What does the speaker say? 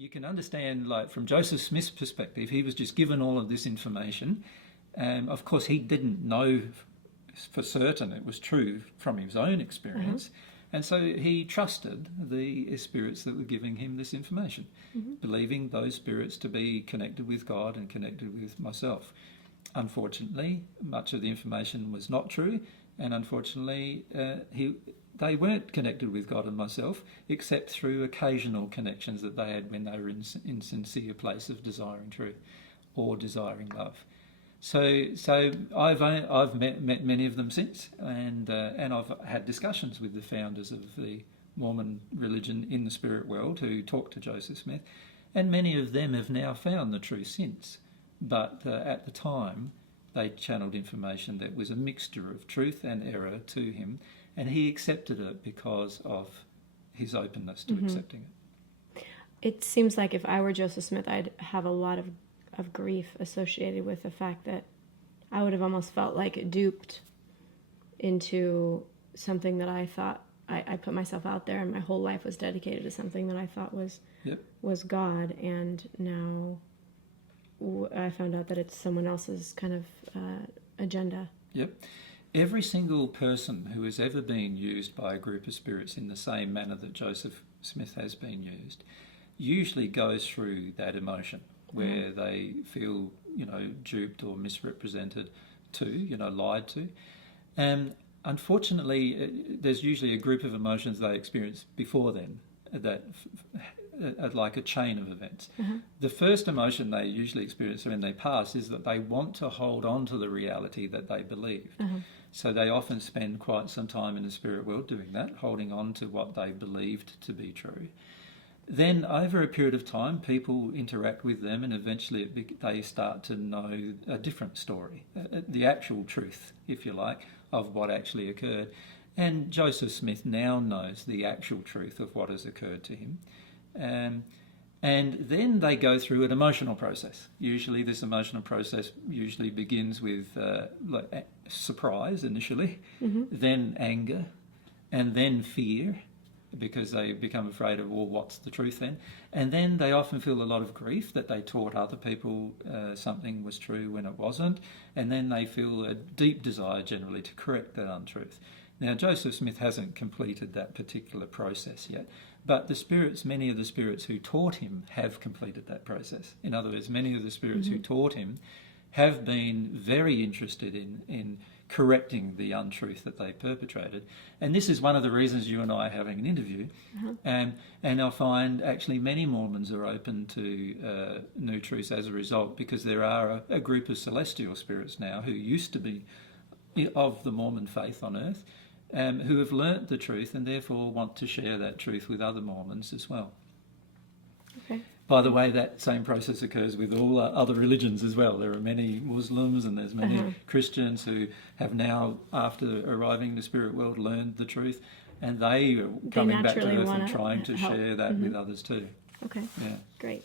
you can understand, like from Joseph Smith's perspective, he was just given all of this information. Of course, he didn't know for certain it was true from his own experience. And so he trusted the spirits that were giving him this information, believing those spirits to be connected with God and connected with myself. Unfortunately, much of the information was not true, and unfortunately, they weren't connected with God and myself, except through occasional connections that they had when they were in sincere place of desiring truth or desiring love. So I've met many of them since, and I've had discussions with the founders of the Mormon religion in the spirit world who talked to Joseph Smith, and many of them have now found the truth since. But at the time, they channeled information that was a mixture of truth and error to him, and he accepted it because of his openness to accepting it. It seems like if I were Joseph Smith, I'd have a lot of grief associated with the fact that I would have almost felt like duped into something that I thought I put myself out there, and my whole life was dedicated to something that I thought was God, and now I found out that it's someone else's kind of agenda. Yep. Every single person who has ever been used by a group of spirits in the same manner that Joseph Smith has been used usually goes through that emotion where they feel, duped or misrepresented lied to. And unfortunately, there's usually a group of emotions they experience before then that like a chain of events. The first emotion they usually experience when they pass is that they want to hold on to the reality that they believed. So they often spend quite some time in the spirit world doing that, holding on to what they believed to be true. Then over a period of time, people interact with them, and eventually they start to know a different story, the actual truth, if you like, of what actually occurred. And Joseph Smith now knows the actual truth of what has occurred to him. And then they go through an emotional process. Usually this emotional process usually begins with surprise initially, then anger, and then fear, because they become afraid of, well, what's the truth then? And then they often feel a lot of grief that they taught other people something was true when it wasn't. And then they feel a deep desire generally to correct that untruth. Now, Joseph Smith hasn't completed that particular process yet, but many of the spirits who taught him have completed that process. In other words, many of the spirits who taught him have been very interested in correcting the untruth that they perpetrated. And this is one of the reasons you and I are having an interview. And I find actually many Mormons are open to new truths as a result, because there are a group of celestial spirits now who used to be of the Mormon faith on earth, who have learnt the truth and therefore want to share that truth with other Mormons as well. Okay. By the way, that same process occurs with all other religions as well. There are many Muslims and there's many Christians who have now, after arriving in the spirit world, learned the truth, and they are coming back to earth and trying to share that with others too. Okay, yeah. Great.